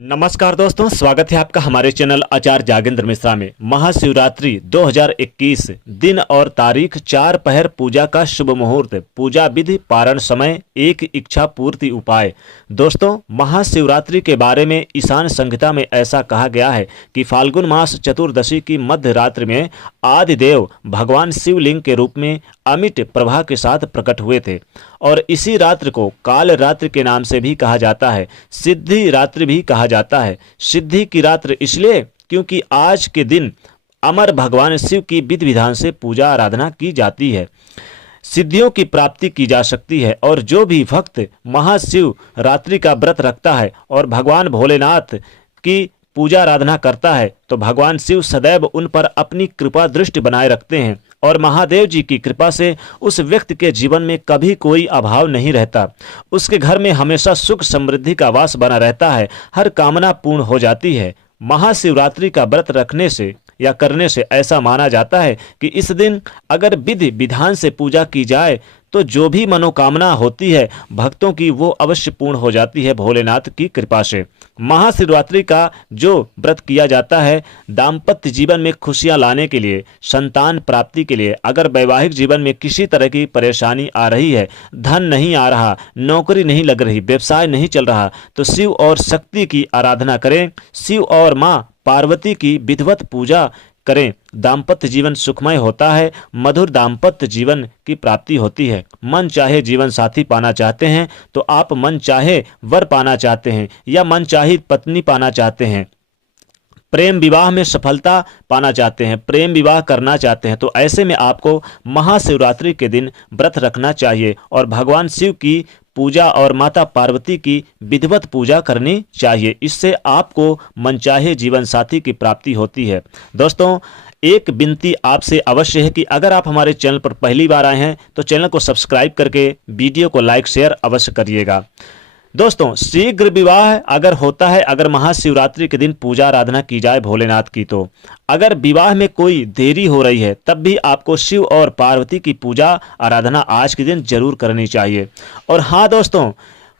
नमस्कार दोस्तों, स्वागत है आपका हमारे चैनल आचार्य जागेंद्र मिश्रा में। महाशिवरात्रि 2021 दिन और तारीख 4 पहर पूजा का शुभ मुहूर्त, पूजा विधि, पारण समय, एक इच्छा पूर्ति उपाय। दोस्तों, महाशिवरात्रि के बारे में ईशान संहिता में ऐसा कहा गया है कि फाल्गुन मास चतुर्दशी की मध्य रात्रि में आदिदेव भगवान शिवलिंग के रूप में अमिट प्रभा के साथ प्रकट हुए थे और इसी रात्रि को काल रात्रि के नाम से भी कहा जाता है। सिद्धि रात्रि भी कहा जाता है। सिद्धि की रात्रि इसलिए क्योंकि आज के दिन अमर भगवान शिव की विधि विधान से पूजा आराधना की जाती है, सिद्धियों की प्राप्ति की जा सकती है। और जो भी भक्त महाशिव रात्रि का व्रत रखता है और भगवान भोलेनाथ की पूजा आराधना करता है तो भगवान शिव सदैव उन पर अपनी कृपा दृष्टि बनाए रखते हैं और महादेव जी की कृपा से उस व्यक्ति के जीवन में कभी कोई अभाव नहीं रहता। उसके घर में हमेशा सुख समृद्धि का वास बना रहता है, हर कामना पूर्ण हो जाती है। महाशिवरात्रि का व्रत रखने से या करने से ऐसा माना जाता है कि इस दिन अगर विधि विधान से पूजा की जाए तो जो भी मनोकामना होती है भक्तों की वो अवश्य पूर्ण हो जाती है भोलेनाथ की कृपा से। महाशिवरात्रि का जो व्रत किया जाता है दाम्पत्य जीवन में खुशियां लाने के लिए, संतान प्राप्ति के लिए। अगर वैवाहिक जीवन में किसी तरह की परेशानी आ रही है, धन नहीं आ रहा, नौकरी नहीं लग रही, व्यवसाय नहीं चल रहा, तो शिव और शक्ति की आराधना करें, शिव और माँ पार्वती की विधिवत पूजा करें। दाम्पत्य जीवन सुखमय होता है, मधुर दाम्पत्य जीवन की प्राप्ति होती है। मन चाहे जीवन साथी पाना चाहते हैं तो आप मन चाहे वर पाना चाहते हैं या मन चाहे पत्नी पाना चाहते हैं, प्रेम विवाह में सफलता पाना चाहते हैं, प्रेम विवाह करना चाहते हैं, तो ऐसे में आपको महाशिवरात्रि के दिन व्रत रखना चाहिए और भगवान शिव की पूजा और माता पार्वती की विधिवत पूजा करनी चाहिए। इससे आपको मनचाहे जीवन साथी की प्राप्ति होती है। दोस्तों, एक विनती आपसे अवश्य है कि अगर आप हमारे चैनल पर पहली बार आए हैं तो चैनल को सब्सक्राइब करके वीडियो को लाइक शेयर अवश्य करिएगा। दोस्तों, शीघ्र विवाह अगर होता है, अगर महाशिवरात्रि के दिन पूजा आराधना की जाए भोलेनाथ की, तो अगर विवाह में कोई देरी हो रही है तब भी आपको शिव और पार्वती की पूजा आराधना आज के दिन जरूर करनी चाहिए। और हाँ दोस्तों,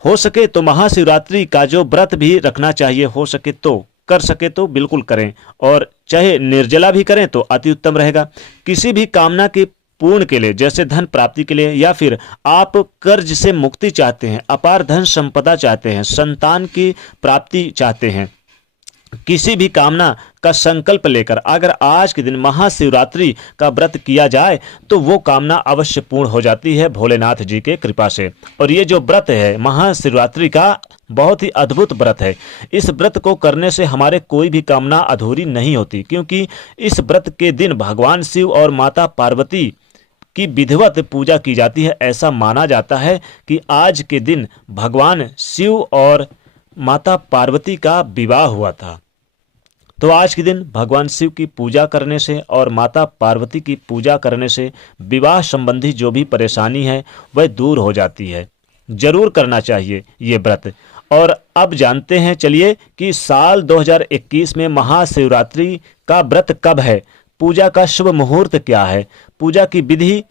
हो सके तो महाशिवरात्रि का जो व्रत भी रखना चाहिए, हो सके तो कर सके तो बिल्कुल करें और चाहे निर्जला भी करें तो अति उत्तम रहेगा। किसी भी कामना की पूर्ण के लिए, जैसे धन प्राप्ति के लिए, या फिर आप कर्ज से मुक्ति चाहते हैं, अपार धन संपदा चाहते हैं, संतान की प्राप्ति चाहते हैं, किसी भी कामना का संकल्प लेकर अगर आज के दिन महाशिवरात्रि का व्रत किया जाए तो वो कामना अवश्य पूर्ण हो जाती है भोलेनाथ जी के कृपा से। और ये जो व्रत है महाशिवरात्रि का बहुत ही अद्भुत व्रत है। इस व्रत को करने से हमारे कोई भी कामना अधूरी नहीं होती, क्योंकि इस व्रत के दिन भगवान शिव और माता पार्वती की विधिवत पूजा की जाती है। ऐसा माना जाता है कि आज के दिन भगवान शिव और माता पार्वती का विवाह हुआ था। तो आज के दिन भगवान शिव की पूजा करने से और माता पार्वती की पूजा करने से विवाह संबंधी जो भी परेशानी है वह दूर हो जाती है। जरूर करना चाहिए ये व्रत। और अब जानते हैं चलिए कि साल 2021 में महाशिवरात्रि का व्रत कब है, पूजा का शुभ मुहूर्त क्या है, पूजा की विधि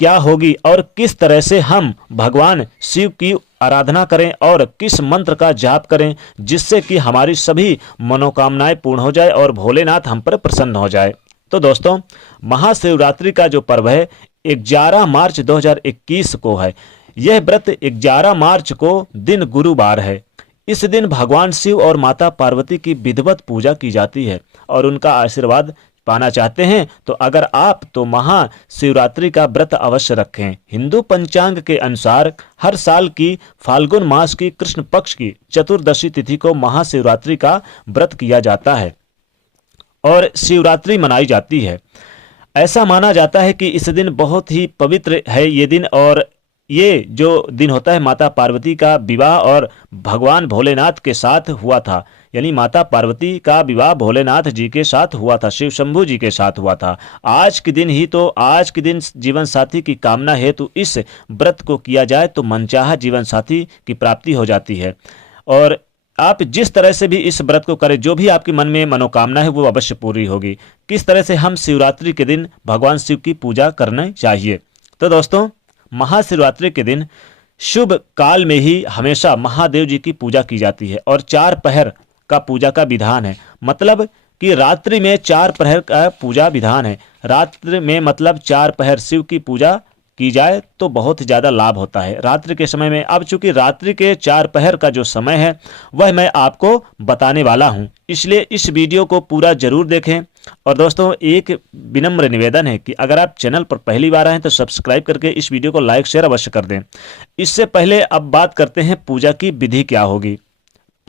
क्या होगी और किस तरह से हम भगवान शिव की आराधना करें और किस मंत्र का जाप करें जिससे कि हमारी सभी मनोकामनाएं पूर्ण हो जाए और भोलेनाथ हम पर प्रसन्न हो जाए। तो दोस्तों, महाशिवरात्रि का जो पर्व है 11 मार्च 2021 को है। यह व्रत 11 मार्च को दिन गुरुवार है। इस दिन भगवान शिव और माता पार्वती की विधिवत पूजा की जाती है और उनका आशीर्वाद पाना चाहते हैं तो अगर आप तो महाशिवरात्रि का व्रत अवश्य रखें। हिंदू पंचांग के अनुसार हर साल की फाल्गुन मास की कृष्ण पक्ष की चतुर्दशी तिथि को महाशिवरात्रि का व्रत किया जाता है और शिवरात्रि मनाई जाती है। ऐसा माना जाता है कि इस दिन बहुत ही पवित्र है ये दिन, और ये जो दिन होता है माता पार्वती का विवाह और भगवान भोलेनाथ के साथ हुआ था, यानी माता पार्वती का विवाह भोलेनाथ जी के साथ हुआ था, शिव शंभू जी के साथ हुआ था। आज के दिन ही तो, आज के दिन जीवन साथी की कामना हेतु इस व्रत को किया जाए तो मनचाहा जीवन साथी की प्राप्ति हो जाती है। और आप जिस तरह से भी इस व्रत को करें, जो भी आपके मन में मनोकामना है वो अवश्य पूरी होगी। किस तरह से हम शिवरात्रि के दिन भगवान शिव की पूजा करनी चाहिए। तो दोस्तों, महाशिवरात्रि के दिन शुभ काल में ही हमेशा महादेव जी की पूजा की जाती है और 4 पहर का पूजा का विधान है। मतलब कि रात्रि में 4 प्रहर का पूजा विधान है। रात्रि में मतलब 4 प्रहर शिव की पूजा की जाए तो बहुत ही ज़्यादा लाभ होता है रात्रि के समय में। अब चूंकि रात्रि के 4 प्रहर का जो समय है वह मैं आपको बताने वाला हूं, इसलिए इस वीडियो को पूरा जरूर देखें। और दोस्तों एक विनम्र निवेदन है कि अगर आप चैनल पर पहली बार आए तो सब्सक्राइब करके इस वीडियो को लाइक शेयर अवश्य कर दें। इससे पहले अब बात करते हैं पूजा की विधि क्या होगी।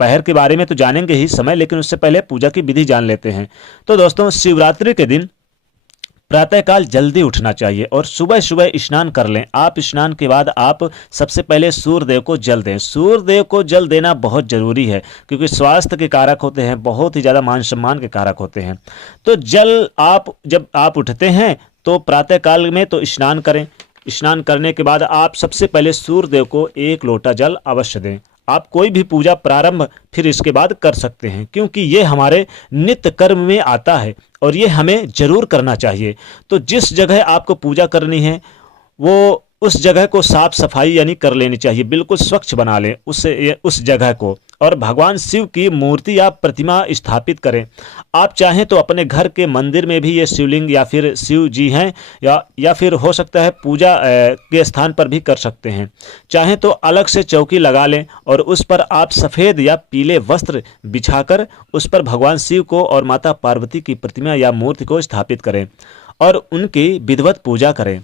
पहर के बारे में तो जानेंगे ही समय, लेकिन उससे पहले पूजा की विधि जान लेते हैं। तो दोस्तों शिवरात्रि के दिन प्रातःकाल जल्दी उठना चाहिए और सुबह सुबह स्नान कर लें। आप स्नान के बाद आप सबसे पहले सूर्यदेव को जल दें। सूर्यदेव को जल देना बहुत जरूरी है क्योंकि स्वास्थ्य के कारक होते हैं, बहुत ही ज़्यादा मान सम्मान के कारक होते हैं। तो जल आप जब आप उठते हैं तो प्रातःकाल में तो स्नान करें। स्नान करने के बाद आप सबसे पहले सूर्यदेव को 1 लोटा जल अवश्य दें। आप कोई भी पूजा प्रारंभ फिर इसके बाद कर सकते हैं क्योंकि ये हमारे नित्य कर्म में आता है और ये हमें जरूर करना चाहिए। तो जिस जगह आपको पूजा करनी है वो उस जगह को साफ सफाई यानी कर लेनी चाहिए, बिल्कुल स्वच्छ बना लें उस जगह को। और भगवान शिव की मूर्ति या प्रतिमा स्थापित करें। आप चाहें तो अपने घर के मंदिर में भी ये शिवलिंग या फिर शिव जी हैं या फिर हो सकता है पूजा के स्थान पर भी कर सकते हैं। चाहें तो अलग से चौकी लगा लें और उस पर आप सफ़ेद या पीले वस्त्र बिछाकर उस पर भगवान शिव को और माता पार्वती की प्रतिमा या मूर्ति को स्थापित करें और उनकी विधिवत पूजा करें।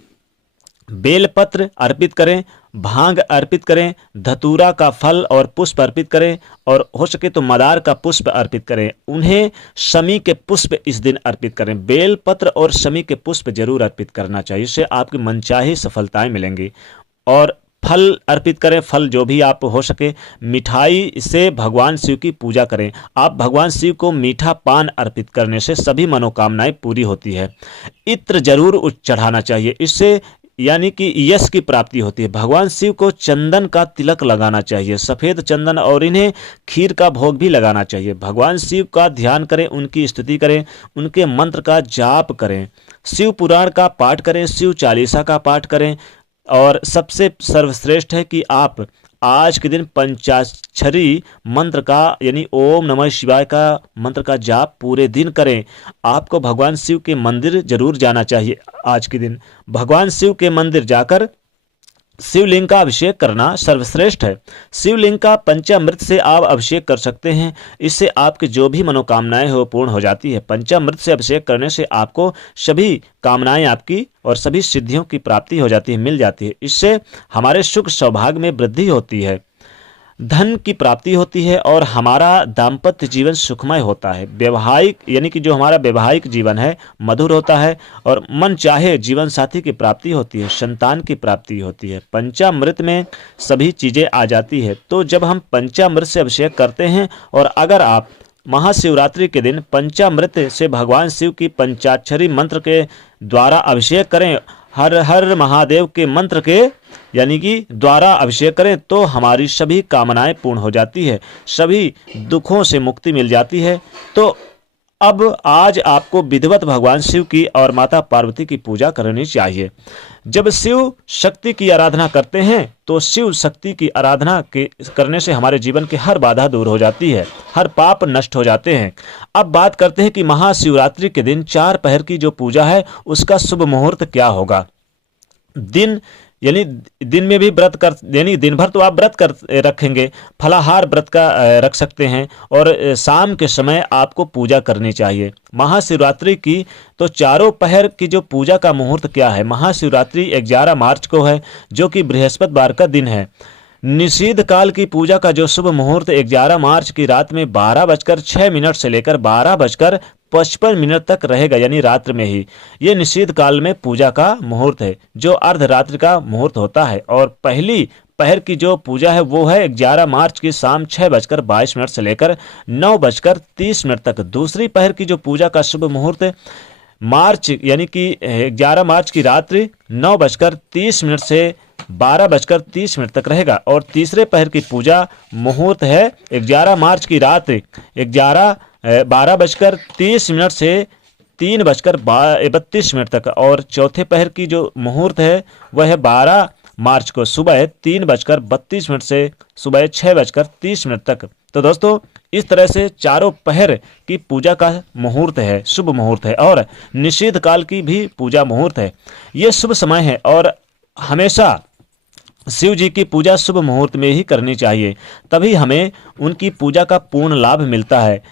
बेलपत्र अर्पित करें, भांग अर्पित करें, धतूरा का फल और पुष्प अर्पित करें और हो सके तो मदार का पुष्प अर्पित करें। उन्हें शमी के पुष्प इस दिन अर्पित करें। बेलपत्र और शमी के पुष्प जरूर अर्पित करना चाहिए, इससे आपकी मनचाही सफलताएं मिलेंगी। और फल अर्पित करें, फल जो भी आप हो सके। मिठाई से भगवान शिव की पूजा करें। आप भगवान शिव को मीठा पान अर्पित करने से सभी मनोकामनाएं पूरी होती है। इत्र जरूर चढ़ाना चाहिए, इससे यानी कि यश की प्राप्ति होती है। भगवान शिव को चंदन का तिलक लगाना चाहिए, सफ़ेद चंदन, और इन्हें खीर का भोग भी लगाना चाहिए। भगवान शिव का ध्यान करें, उनकी स्तुति करें, उनके मंत्र का जाप करें, शिव पुराण का पाठ करें, शिव चालीसा का पाठ करें। और सबसे सर्वश्रेष्ठ है कि आप आज के दिन पंचाक्षरी मंत्र का यानी ओम नमः शिवाय का मंत्र का जाप पूरे दिन करें। आपको भगवान शिव के मंदिर जरूर जाना चाहिए। आज के दिन भगवान शिव के मंदिर जाकर शिवलिंग का अभिषेक करना सर्वश्रेष्ठ है। शिवलिंग का पंचामृत से आप अभिषेक कर सकते हैं, इससे आपकी जो भी मनोकामनाएं हो पूर्ण हो जाती है। पंचामृत से अभिषेक करने से आपको सभी कामनाएं आपकी और सभी सिद्धियों की प्राप्ति हो जाती है, मिल जाती है। इससे हमारे सुख सौभाग्य में वृद्धि होती है, धन की प्राप्ति होती है और हमारा दाम्पत्य जीवन सुखमय होता है। वैवाहिक यानी कि जो हमारा वैवाहिक जीवन है मधुर होता है और मन चाहे जीवन साथी की प्राप्ति होती है, संतान की प्राप्ति होती है। पंचामृत में सभी चीज़ें आ जाती है। तो जब हम पंचामृत से अभिषेक करते हैं और अगर आप महाशिवरात्रि के दिन पंचामृत से भगवान शिव की पंचाक्षरी मंत्र के द्वारा अभिषेक करें, हर हर महादेव के मंत्र के यानी कि द्वारा अभिषेक करें, तो हमारी सभी कामनाएं पूर्ण हो जाती है, सभी दुखों से मुक्ति मिल जाती है। तो अब आज आपको विधिवत भगवान शिव की और माता पार्वती की पूजा करनी चाहिए। जब शिव शक्ति की आराधना करते हैं तो शिव शक्ति की आराधना करने से हमारे जीवन की हर बाधा दूर हो जाती है, हर पाप नष्ट हो जाते हैं। अब बात करते हैं कि महाशिवरात्रि के दिन 4 पहर की जो पूजा है उसका शुभ मुहूर्त क्या होगा। दिन यानी दिन में भी व्रत कर यानी दिन भर तो आप व्रत कर रखेंगे, फलाहार व्रत का रख सकते हैं और शाम के समय आपको पूजा करनी चाहिए। महाशिवरात्रि की तो 4 पहर की जो पूजा का मुहूर्त क्या है। महाशिवरात्रि 11 मार्च को है जो कि बृहस्पतिवार का दिन है। निषिद्ध काल की पूजा का जो शुभ मुहूर्त 11 मार्च की रात में 12:06 से लेकर 12:55 तक रहेगा, यानी रात्रि में ही। ये निषिद्ध काल में पूजा का मुहूर्त है जो अर्धरात्रि का मुहूर्त होता है। और पहली पहर की जो पूजा है वो है 11 मार्च की शाम 6:22 से लेकर 9:30 तक। दूसरी पहर की जो पूजा का शुभ मुहूर्त मार्च यानी कि 11 मार्च की रात्रि 9:30 से 12:30 तक रहेगा। और तीसरे पहर की पूजा मुहूर्त है 11 मार्च की रात 12:30 से 3:32 तक। और चौथे पहर की जो मुहूर्त है वह है 12 मार्च को सुबह 3:32 से सुबह 6:30 तक। तो दोस्तों इस तरह से चारों पहर की पूजा का मुहूर्त है, शुभ मुहूर्त है, और निषेध काल की भी पूजा मुहूर्त है। ये शुभ समय है और हमेशा शिव जी की पूजा शुभ मुहूर्त में ही करनी चाहिए, तभी हमें उनकी पूजा का पूर्ण लाभ मिलता है।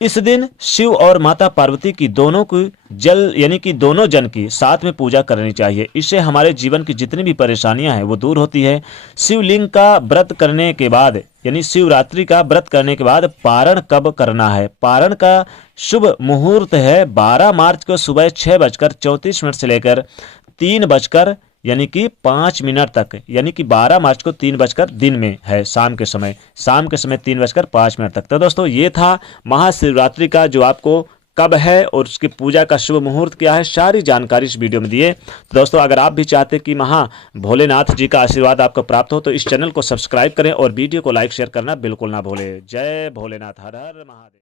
इस दिन शिव और माता पार्वती की दोनों की जल यानी कि दोनों जन की साथ में पूजा करनी चाहिए। इससे हमारे जीवन की जितनी भी परेशानियां हैं वो दूर होती है। शिवलिंग का व्रत करने के बाद यानी शिवरात्रि का व्रत करने के बाद पारण कब करना है? पारण का शुभ मुहूर्त है 12 मार्च को सुबह 6:34 से लेकर 3 यानी कि 5 मिनट तक, यानी कि 12 मार्च को 3 दिन में है, शाम के समय 3:05 तक। तो दोस्तों ये था महाशिवरात्रि का जो आपको कब है और उसकी पूजा का शुभ मुहूर्त क्या है, सारी जानकारी इस वीडियो में दिए। तो दोस्तों अगर आप भी चाहते कि महा भोलेनाथ जी का आशीर्वाद आपको प्राप्त हो तो इस चैनल को सब्सक्राइब करें और वीडियो को लाइक शेयर करना बिल्कुल ना भूलें। जय भोलेनाथ, हर हर महादेव।